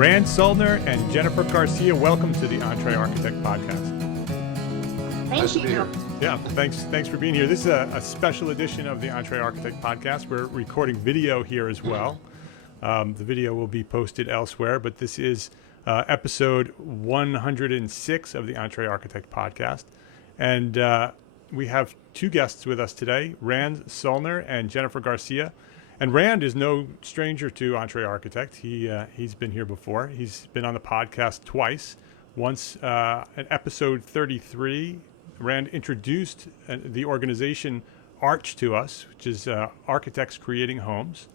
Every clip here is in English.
Rand Sullner and Jennifer Garcia, welcome to the EntreArchitect podcast. Thank you. Yeah, thanks for being here. This is a special edition of the EntreArchitect podcast. We're recording video here as well. The video will be posted elsewhere, but this is episode 106 of the EntreArchitect podcast. And we have two guests with us today, Rand Sullner and Jennifer Garcia. And Rand is no stranger to EntreArchitect. He's been here before. He's been on the podcast twice. Once at episode 33, Rand introduced the organization ArCH to us, which is Architects Creating Homes.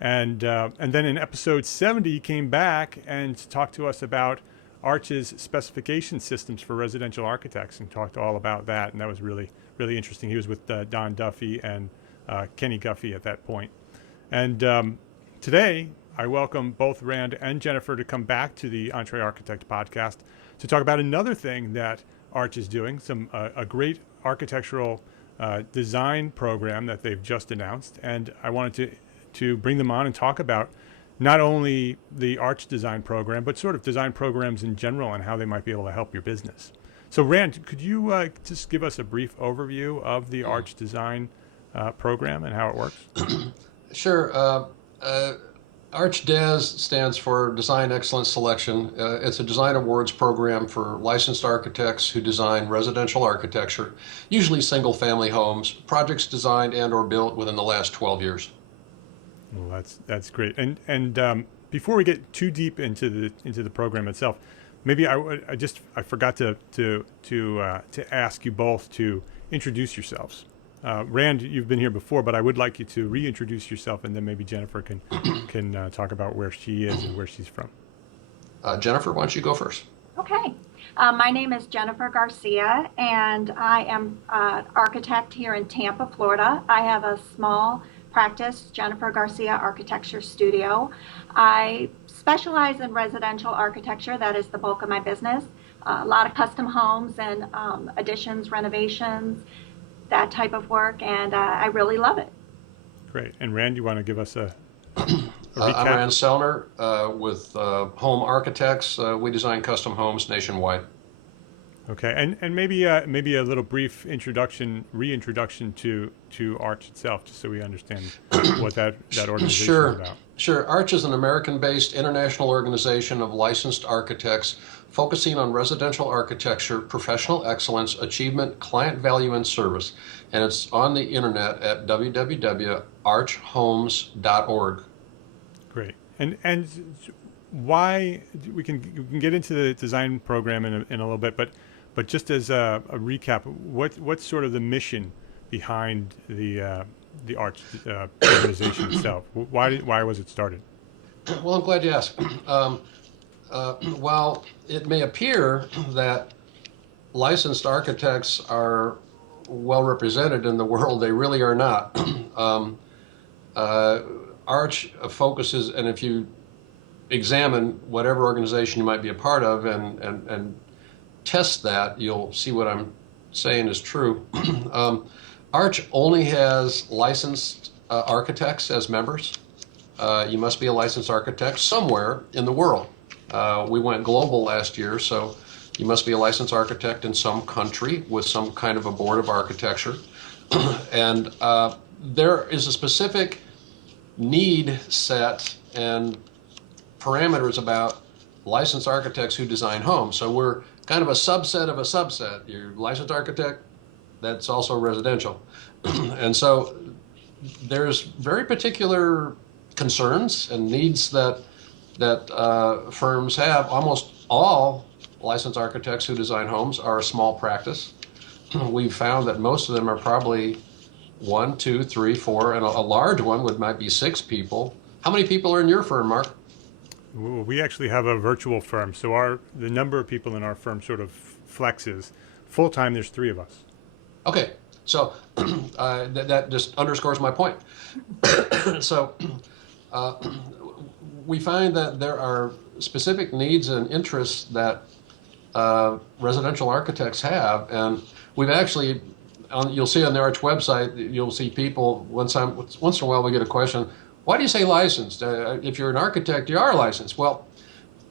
And then in episode 70, he came back and talked to us about ArCH's specification systems for residential architects and talked all about that. And that was really, really interesting. He was with Don Duffy and Kenny Guffey at that point. And today, I welcome both Rand and Jennifer to come back to the EntreArchitect podcast to talk about another thing that ArCH is doing, a great architectural design program that they've just announced. And I wanted to bring them on and talk about not only the ArCH design program, but sort of design programs in general and how they might be able to help your business. So Rand, could you just give us a brief overview of the ArCH design program and how it works? Sure. ArCHdes stands for Design Excellence Selection. It's a design awards program for licensed architects who design residential architecture, usually single-family homes, projects designed and or built within the last 12 years. Well, that's great. And before we get too deep into the program itself, maybe I forgot to ask you both to introduce yourselves. Rand, you've been here before, but I would like you to reintroduce yourself, and then maybe Jennifer can talk about where she is and where she's from. Jennifer, why don't you go first? Okay. My name is Jennifer Garcia, and I am an architect here in Tampa, Florida. I have a small practice, Jennifer Garcia Architecture Studio. I specialize in residential architecture. That is the bulk of my business. A lot of custom homes and additions, renovations, that type of work, and I really love it. Great. And Rand, you want to give us a recap? I'm Rand Sullner with Home Architects. We design custom homes nationwide. Okay, and maybe a little brief reintroduction to ArCH itself, just so we understand what that organization is about. Sure. ArCH is an American-based international organization of licensed architects focusing on residential architecture, professional excellence, achievement, client value, and service. And it's on the internet at www.archhomes.org. Great. And why we can get into the design program in a little bit, but just as a recap, what's sort of the mission behind the ArCH organization itself? Why was it started? Well, I'm glad you asked. While it may appear that licensed architects are well represented in the world, they really are not. ArCH focuses, and if you examine whatever organization you might be a part of and test that, you'll see what I'm saying is true. ArCH only has licensed architects as members. You must be a licensed architect somewhere in the world. We went global last year, so you must be a licensed architect in some country with some kind of a board of architecture. And there is a specific need set and parameters about licensed architects who design homes. So we're kind of a subset of a subset. You're a licensed architect, that's also residential. And so there's very particular concerns and needs that firms have. Almost all licensed architects who design homes are a small practice. We've found that most of them are probably 1, 2, 3, 4, and a large one might be 6 people. How many people are in your firm, Mark? We actually have a virtual firm, so the number of people in our firm sort of flexes. Full time, there's 3 of us. Okay, so that just underscores my point. So we find that there are specific needs and interests that residential architects have, and we've actually, you'll see on the ArCH website, you'll see people, once in a while we get a question, why do you say licensed? If you're an architect, you are licensed. Well,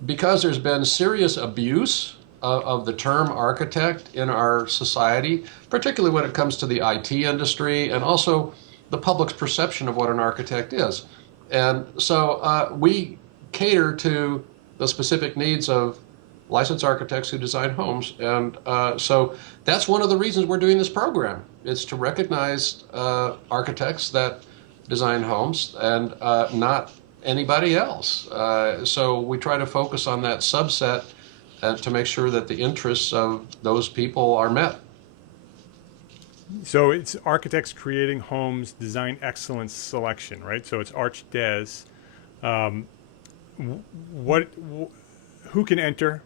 because there's been serious abuse of the term architect in our society, particularly when it comes to the IT industry and also the public's perception of what an architect is. And so we cater to the specific needs of licensed architects who design homes. And so that's one of the reasons we're doing this program. It's to recognize architects that design homes and not anybody else. So we try to focus on that subset to make sure that the interests of those people are met. So it's architects creating homes, design excellence selection, right? So it's ArCHdes. Who can enter,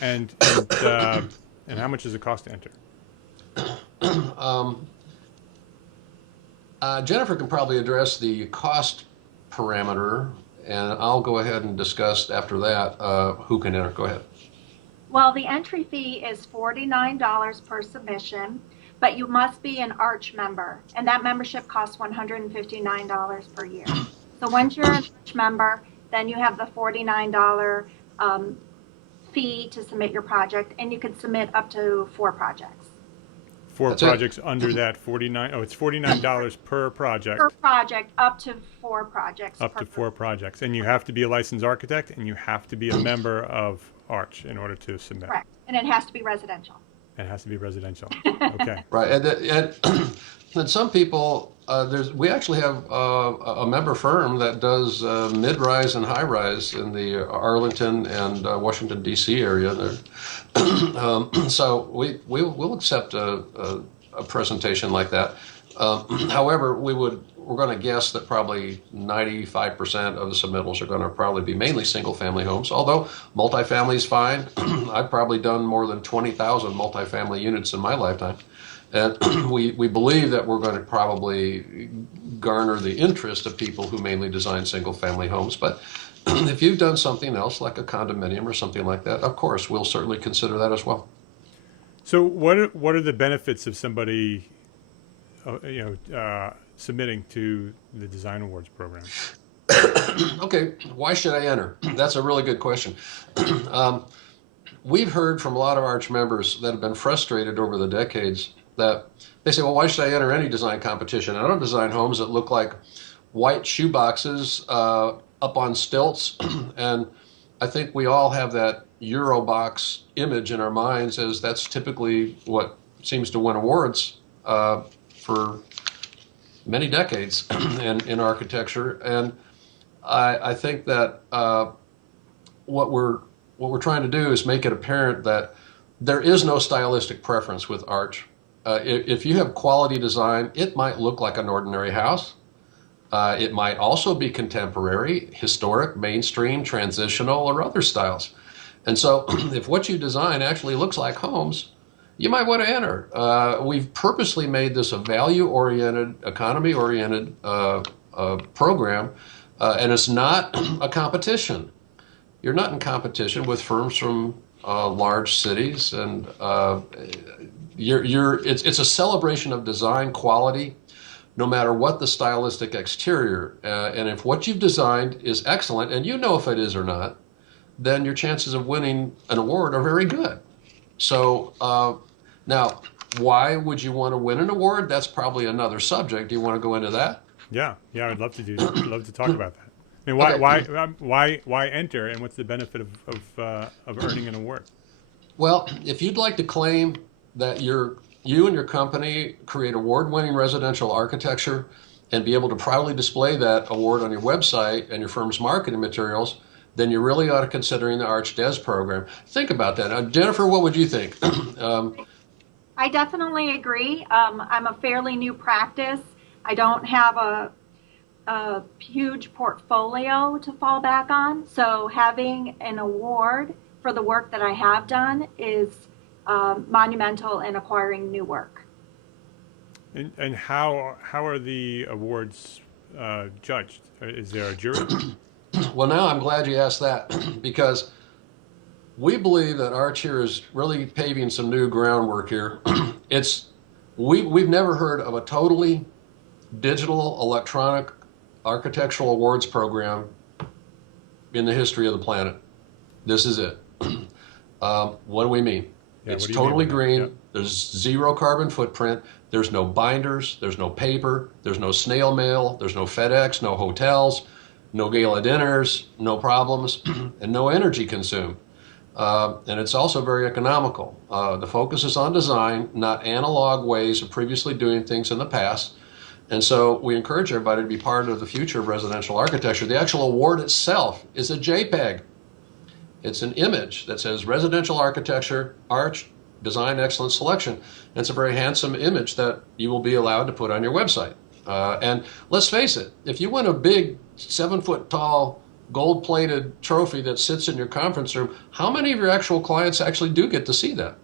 and how much does it cost to enter? Jennifer can probably address the cost parameter, and I'll go ahead and discuss after that who can enter. Go ahead. Well, the entry fee is $49 per submission, but you must be an ArCH member, and that membership costs $159 per year. So once you're an ArCH member, then you have the $49 fee to submit your project, and you can submit up to 4 projects. Four projects under that 49. Oh, it's $49 per project. Per project, up to 4 projects. Up to 4 projects, and you have to be a licensed architect, and you have to be a member of ArCH in order to submit. Correct, and it has to be residential. It has to be residential. Okay. Right, and some people, we actually have a member firm that does mid-rise and high-rise in the Arlington and Washington D.C. area. So we'll accept a presentation like that. However, we're going to guess that probably 95% of the submittals are going to probably be mainly single-family homes, although multifamily is fine. I've probably done more than 20,000 multifamily units in my lifetime. And we believe that we're going to probably garner the interest of people who mainly design single-family homes. But if you've done something else, like a condominium or something like that, of course, we'll certainly consider that as well. So what are the benefits of somebody submitting to the Design Awards program? Okay, why should I enter? That's a really good question. We've heard from a lot of ArCH members that have been frustrated over the decades that they say, well, why should I enter any design competition? I don't design homes that look like white shoeboxes up on stilts. And I think we all have that Eurobox image in our minds as that's typically what seems to win awards for many decades in architecture. And I think that what we're trying to do is make it apparent that there is no stylistic preference with ArCH. If you have quality design, it might look like an ordinary house. It might also be contemporary, historic, mainstream, transitional, or other styles. And so if what you design actually looks like homes, you might want to enter. We've purposely made this a value-oriented, economy-oriented program, and it's not a competition. You're not in competition with firms from large cities, and it's a celebration of design quality, no matter what the stylistic exterior. And if what you've designed is excellent, and you know if it is or not, then your chances of winning an award are very good. So now, why would you want to win an award? That's probably another subject. Do you want to go into that? Yeah, I'd love to talk about that. I mean, why enter, and what's the benefit of earning an award? Well, if you'd like to claim that you and your company create award-winning residential architecture and be able to proudly display that award on your website and your firm's marketing materials, then you really ought to considering the ArCHdes program. Think about that. Jennifer, what would you think? I definitely agree. I'm a fairly new practice. I don't have a huge portfolio to fall back on. So having an award for the work that I have done is monumental in acquiring new work. And how are the awards judged? Is there a jury? Well, now I'm glad you asked that because we believe that ArCH here is really paving some new groundwork here. We've never heard of a totally digital electronic architectural awards program in the history of the planet. This is it. What do we mean? Yeah, It's what do you mean totally by that? green. Yep. There's zero carbon footprint. There's no binders. There's no paper. There's no snail mail. There's no FedEx, no hotels, no gala dinners, no problems, and no energy consumed. And it's also very economical. The focus is on design, not analog ways of previously doing things in the past. And so we encourage everybody to be part of the future of residential architecture. The actual award itself is a JPEG. It's an image that says Residential Architecture, Arch, Design Excellence Selection. And it's a very handsome image that you will be allowed to put on your website. And let's face it, if you win a big 7-foot tall gold-plated trophy that sits in your conference room, how many of your actual clients actually do get to see that?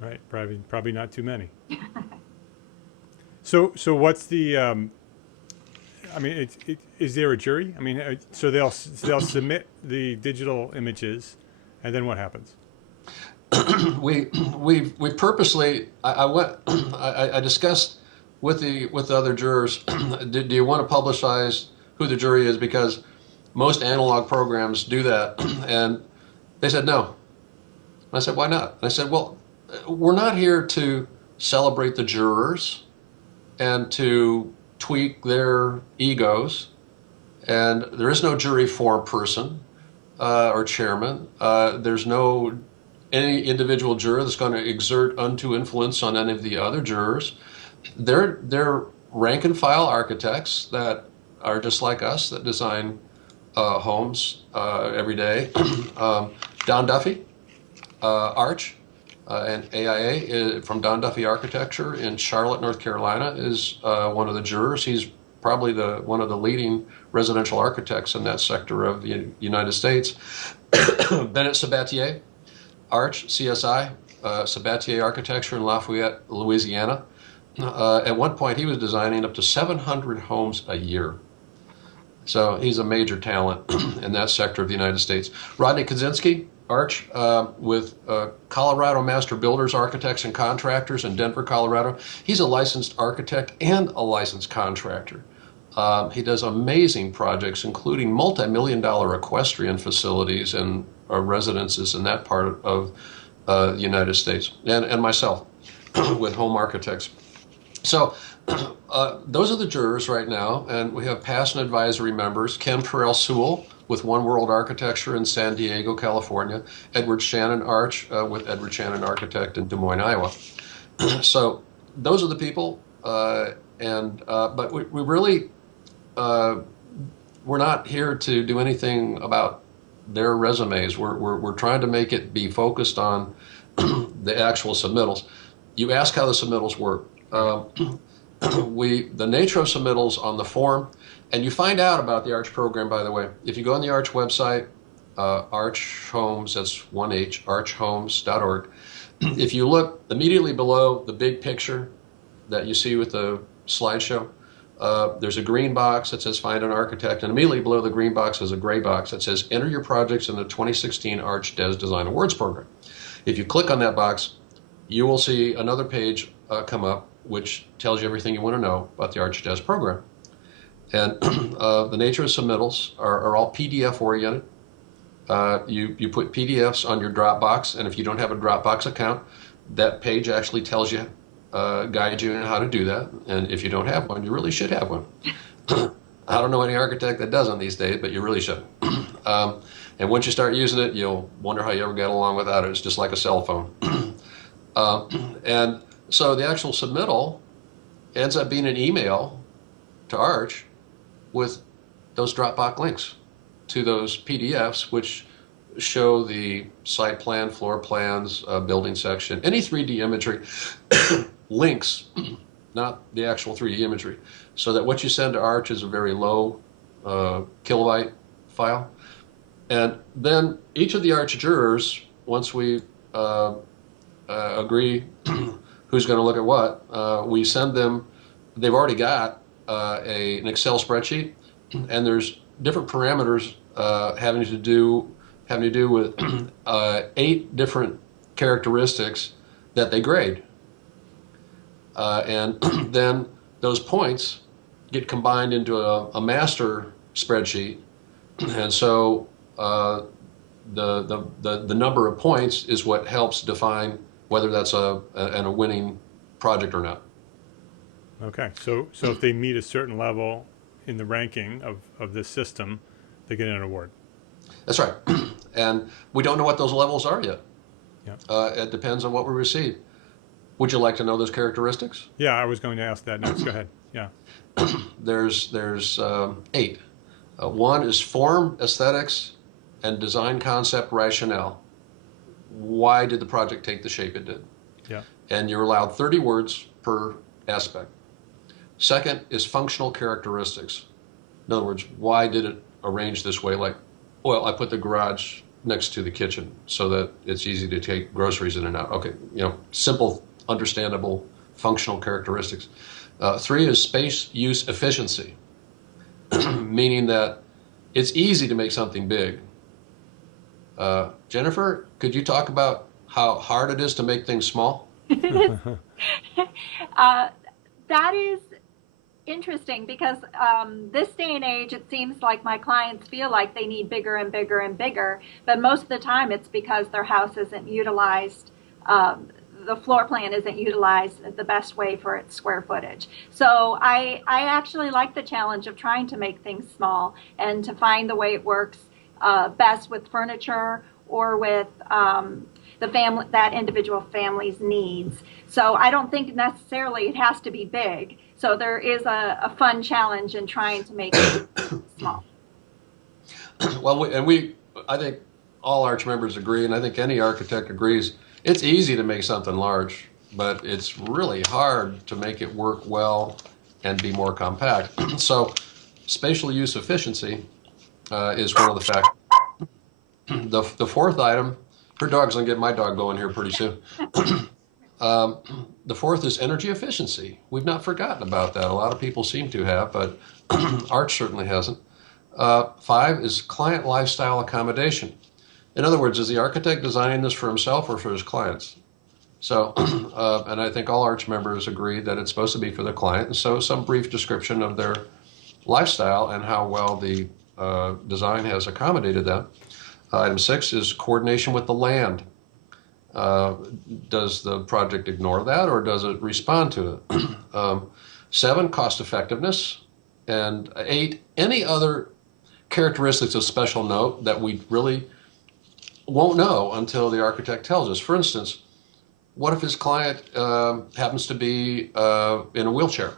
Right, probably not too many. So what's the? I mean, is there a jury? I mean, so they'll submit the digital images, and then what happens? we purposely I discussed with the other jurors. Do you want to publicize who the jury is, because most analog programs do that, and they said no. I said, why not? I said, well, we're not here to celebrate the jurors and to tweak their egos, and there is no jury foreperson or chairman. There's no any individual juror that's going to exert undue influence on any of the other jurors. They're rank and file architects that are just like us, that design homes every day. Don Duffy, Arch, and AIA from Don Duffy Architecture in Charlotte, North Carolina, is one of the jurors. He's probably one of the leading residential architects in that sector of the United States. Bennett Sabatier, Arch, CSI, Sabatier Architecture in Lafayette, Louisiana. At one point, he was designing up to 700 homes a year. So he's a major talent in that sector of the United States. Rodney Kaczynski, Arch, with Colorado Master Builders, Architects, and Contractors in Denver, Colorado. He's a licensed architect and a licensed contractor. He does amazing projects, including multi-million-dollar equestrian facilities and residences in that part of the United States, and myself with Home Architects. So those are the jurors right now, and we have past and advisory members: Ken Perel-Sewell with One World Architecture in San Diego, California; Edward Shannon Arch with Edward Shannon Architect in Des Moines, Iowa. So those are the people, but we really, we're not here to do anything about their resumes. We're trying to make it be focused on the actual submittals. You ask how the submittals work. The nature of submittals on the form, and you find out about the Arch program, by the way, if you go on the Arch website, Arch Homes, that's 1H, archhomes.org. If you look immediately below the big picture that you see with the slideshow, there's a green box that says Find an Architect, and immediately below the green box is a gray box that says Enter your projects in the 2016 ArCHdes Design Awards program. If you click on that box, you will see another page come up which tells you everything you want to know about the ArCHdes program. And the nature of submittals are all PDF oriented. You put PDFs on your Dropbox, and if you don't have a Dropbox account, that page actually tells you, guides you in how to do that. And if you don't have one, you really should have one. I don't know any architect that doesn't these days, but you really should. And once you start using it, you'll wonder how you ever get along without it. It's just like a cell phone. And so the actual submittal ends up being an email to Arch with those Dropbox links to those PDFs, which show the site plan, floor plans, building section, any 3D imagery, links, not the actual 3D imagery, so that what you send to Arch is a very low kilobyte file. And then each of the Arch jurors, once we agree who's going to look at what, we send them, they've already got an Excel spreadsheet, and there's different parameters having to do with 8 different characteristics that they grade. And then those points get combined into a master spreadsheet. And so the number of points is what helps define whether that's a winning project or not. Okay, so if they meet a certain level in the ranking of this system, they get an award. That's right. And we don't know what those levels are yet. Yeah. It depends on what we receive. Would you like to know those characteristics? Yeah, I was going to ask that next. Go ahead. Yeah. There's 8. One is form, aesthetics, and design concept rationale. Why did the project take the shape it did? Yeah. And you're allowed 30 words per aspect. Second is functional characteristics. In other words, why did it arrange this way? Like, well, I put the garage next to the kitchen so that it's easy to take groceries in and out. Okay, simple, understandable, functional characteristics. 3 is space use efficiency, meaning that it's easy to make something big. Jennifer, could you talk about how hard it is to make things small? That is interesting because this day and age, it seems like my clients feel like they need bigger and bigger and bigger, but most of the time it's because their house isn't utilized. The floor plan isn't utilized the best way for its square footage. So I actually like the challenge of trying to make things small and to find the way it works best with furniture or with that individual family's needs. So I don't think necessarily it has to be big. So there is a fun challenge in trying to make it small. Well, I think all Arch members agree, and I think any architect agrees, it's easy to make something large, but it's really hard to make it work well and be more compact. So spatial use efficiency is one of the factors. The fourth item, her dog's gonna get my dog going here pretty soon. The fourth is energy efficiency. We've not forgotten about that. A lot of people seem to have, but Arch certainly hasn't. 5 is client lifestyle accommodation. In other words, is the architect designing this for himself or for his clients? So, and I think all Arch members agree that it's supposed to be for the client. And so some brief description of their lifestyle and how well the design has accommodated that. Item 6 is coordination with the land. Does the project ignore that or does it respond to it? 7, cost effectiveness. And 8, any other characteristics of special note that we really won't know until the architect tells us. For instance, what if his client happens to be in a wheelchair?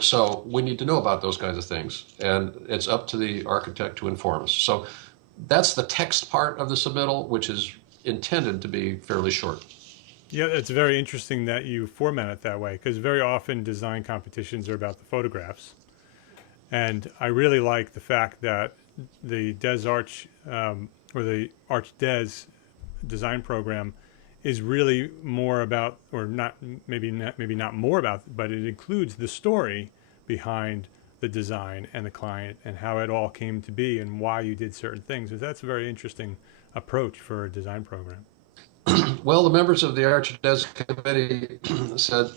So we need to know about those kinds of things, and it's up to the architect to inform us. So that's the text part of the submittal, which is intended to be fairly short. Yeah, it's very interesting that you format it that way, because very often design competitions are about the photographs. And I really like the fact that the DesArch or the ArCHdes design program is really more about, or not, maybe not more about, but it includes the story behind the design and the client and how it all came to be and why you did certain things. So that's a very interesting approach for a design program. Well, the members of the ArCHdes committee said,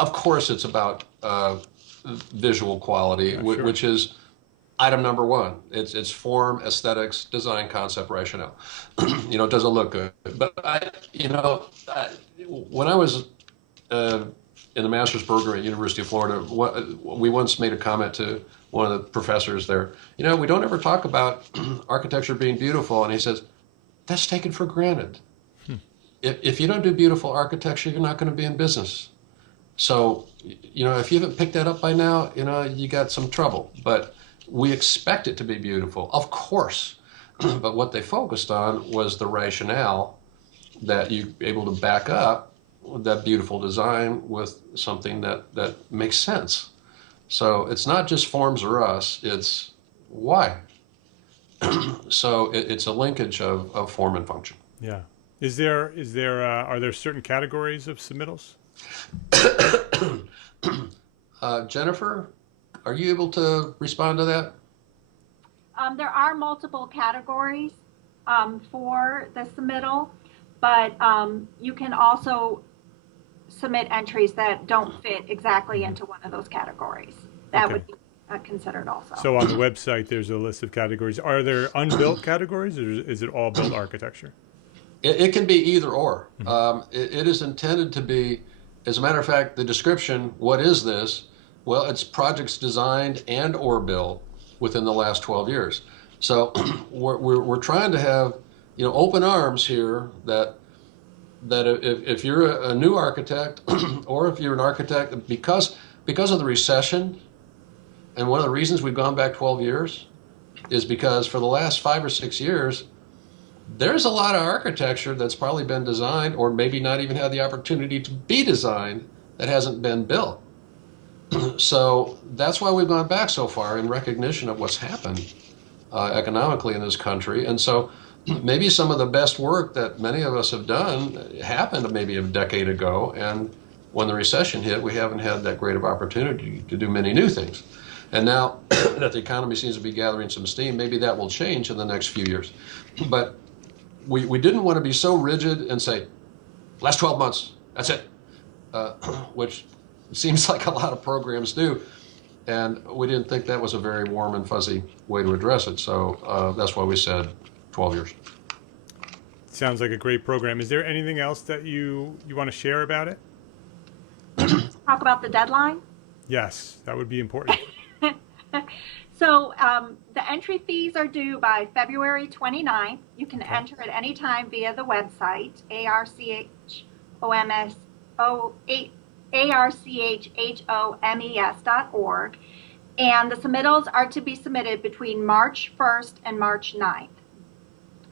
of course it's about visual quality, Sure. which is item number 1. It's form, aesthetics, design, concept, rationale. Does it look good? But when I was in the master's program at University of Florida, we once made a comment to one of the professors there. We don't ever talk about architecture being beautiful, and he says, that's taken for granted. If you don't do beautiful architecture, you're not going to be in business. So, if you haven't picked that up by now, you got some trouble. But we expect it to be beautiful, of course. But what they focused on was the rationale that you're able to back up that beautiful design with something that makes sense. So it's not just forms or us, it's why. So it's a linkage of form and function. Yeah. Are there certain categories of submittals? Jennifer, are you able to respond to that? There are multiple categories for the submittal, but you can also submit entries that don't fit exactly into one of those categories. That Okay. would be considered also. So on the website, there's a list of categories. Are there unbuilt categories, or is it all built architecture? It can be either or. Mm-hmm. It is intended to be, as a matter of fact, the description, what is this? Well, it's projects designed and or built within the last 12 years. So we're trying to have, open arms here that if you're a new architect or if you're an architect, because of the recession, and one of the reasons we've gone back 12 years is because for the last 5 or 6 years, there's a lot of architecture that's probably been designed or maybe not even had the opportunity to be designed that hasn't been built. So that's why we've gone back so far in recognition of what's happened economically in this country. And so maybe some of the best work that many of us have done happened maybe a decade ago. And when the recession hit, we haven't had that great of opportunity to do many new things. And now that the economy seems to be gathering some steam, maybe that will change in the next few years. But we didn't want to be so rigid and say, last 12 months, that's it, which seems like a lot of programs do. And we didn't think that was a very warm and fuzzy way to address it. So that's why we said 12 years. Sounds like a great program. Is there anything else that you want to share about it? Talk about the deadline? Yes, that would be important. So the entry fees are due by February 29th. You can enter at any time via the website, archhomes.org. And the submittals are to be submitted between March 1st and March 9th,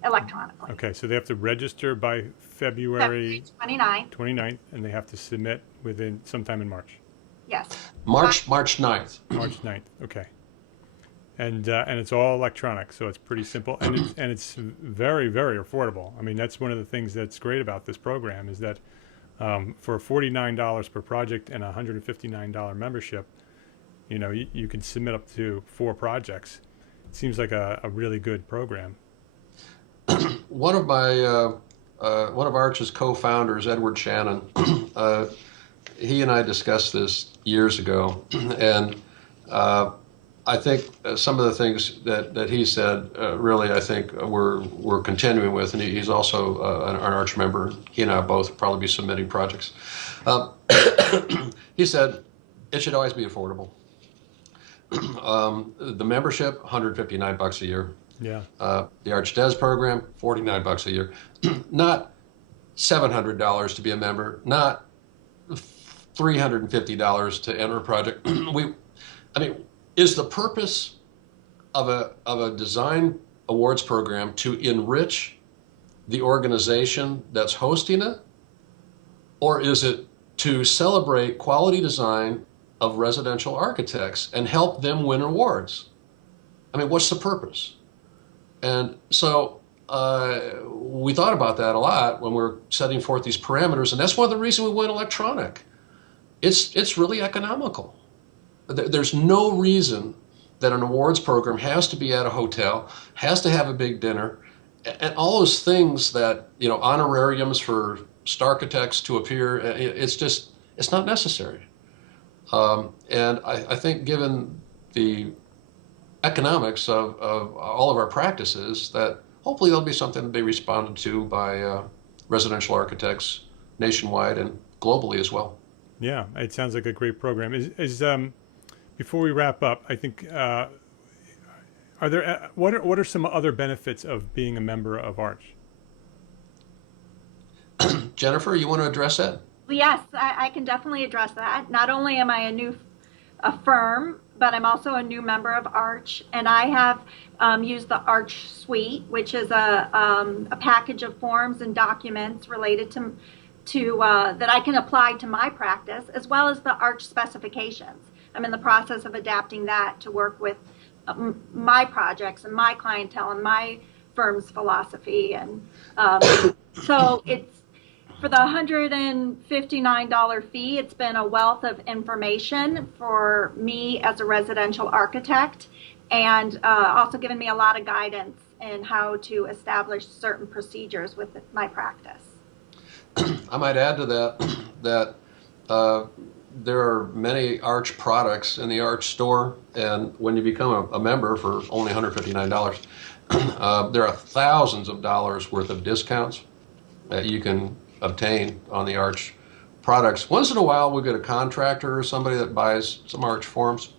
electronically. Okay, so they have to register by February 29th, and they have to submit within sometime in March. Yes. March 9th. March 9th, okay. And it's all electronic, so it's pretty simple, and it's very, very affordable. I mean, that's one of the things that's great about this program is that for $49 per project and a $159 membership, you can submit up to 4 projects. It seems like a really good program. One of ArCHdes co-founders, Edward Shannon, he and I discussed this years ago, and I think some of the things that he said really, I think we're continuing with, and he's also an ArCH member. He and I both probably be submitting projects. He said it should always be affordable. The membership, $159 a year. Yeah. The ArCHdes program, $49 a year. Not $700 to be a member, not $350 to enter a project. Is the purpose of a design awards program to enrich the organization that's hosting it, or is it to celebrate quality design of residential architects and help them win awards? What's the purpose? And so we thought about that a lot when we were setting forth these parameters, and that's one of the reasons we went electronic. It's really economical. There's no reason that an awards program has to be at a hotel, has to have a big dinner, and all those things that, honorariums for star architects to appear, it's not necessary. And I think given the economics of all of our practices, that hopefully there'll be something to be responded to by residential architects nationwide and globally as well. Yeah, it sounds like a great program. Before we wrap up, I think what are some other benefits of being a member of ArCH? Jennifer, you want to address that? Well, yes, I can definitely address that. Not only am I a firm, but I'm also a new member of ArCH, and I have used the ArCH suite, which is a package of forms and documents related to that I can apply to my practice, as well as the ArCH specifications. I'm in the process of adapting that to work with my projects and my clientele and my firm's philosophy. And so it's for the $159 fee, it's been a wealth of information for me as a residential architect, and also given me a lot of guidance in how to establish certain procedures with my practice. I might add to that there are many Arch products in the Arch store, and when you become a member for only $159, there are thousands of dollars worth of discounts that you can obtain on the Arch products. Once in a while, we get a contractor or somebody that buys some Arch forms,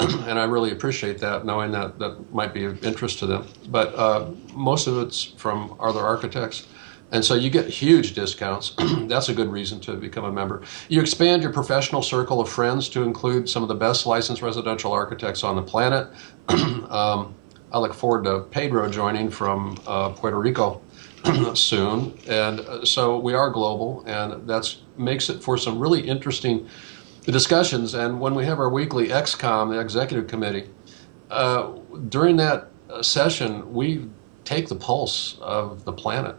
and I really appreciate that, knowing that that might be of interest to them. But most of it's from other architects. And so you get huge discounts. That's a good reason to become a member. You expand your professional circle of friends to include some of the best licensed residential architects on the planet. I look forward to Pedro joining from Puerto Rico soon. And so we are global, and that makes it for some really interesting discussions. And when we have our weekly XCOM, the executive committee, during that session, we take the pulse of the planet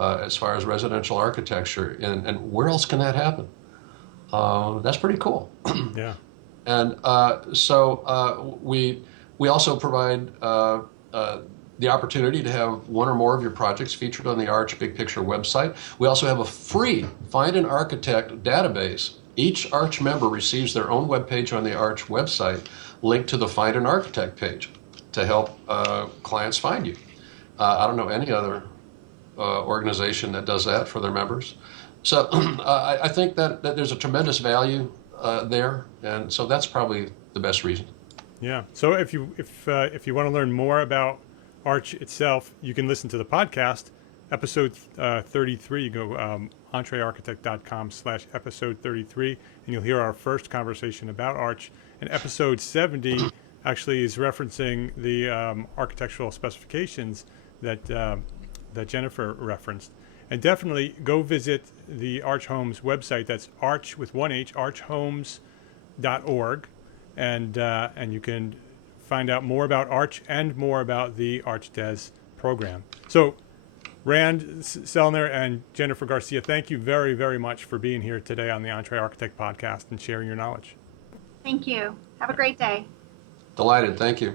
as far as residential architecture, and where else can that happen? That's pretty cool. Yeah. And so we also provide the opportunity to have one or more of your projects featured on the Arch Big Picture website. We also have a free Find an Architect database. Each Arch member receives their own webpage on the Arch website linked to the Find an Architect page to help clients find you. I don't know any other organization that does that for their members. So I think that there's a tremendous value there, and so that's probably the best reason. Yeah. So if you want to learn more about Arch itself, you can listen to the podcast, episode 33. You go EntreArchitect.com/episode 33, and you'll hear our first conversation about Arch. And episode 70 actually is referencing the architectural specifications that Jennifer referenced. And definitely go visit the Arch Homes website. That's Arch with one H, archhomes.org, and you can find out more about Arch and more about the ArCHdes program. So, Rand Selner and Jennifer Garcia, thank you very, very much for being here today on the EntreArchitect podcast and sharing your knowledge. Thank you. Have a great day. Delighted. Thank you.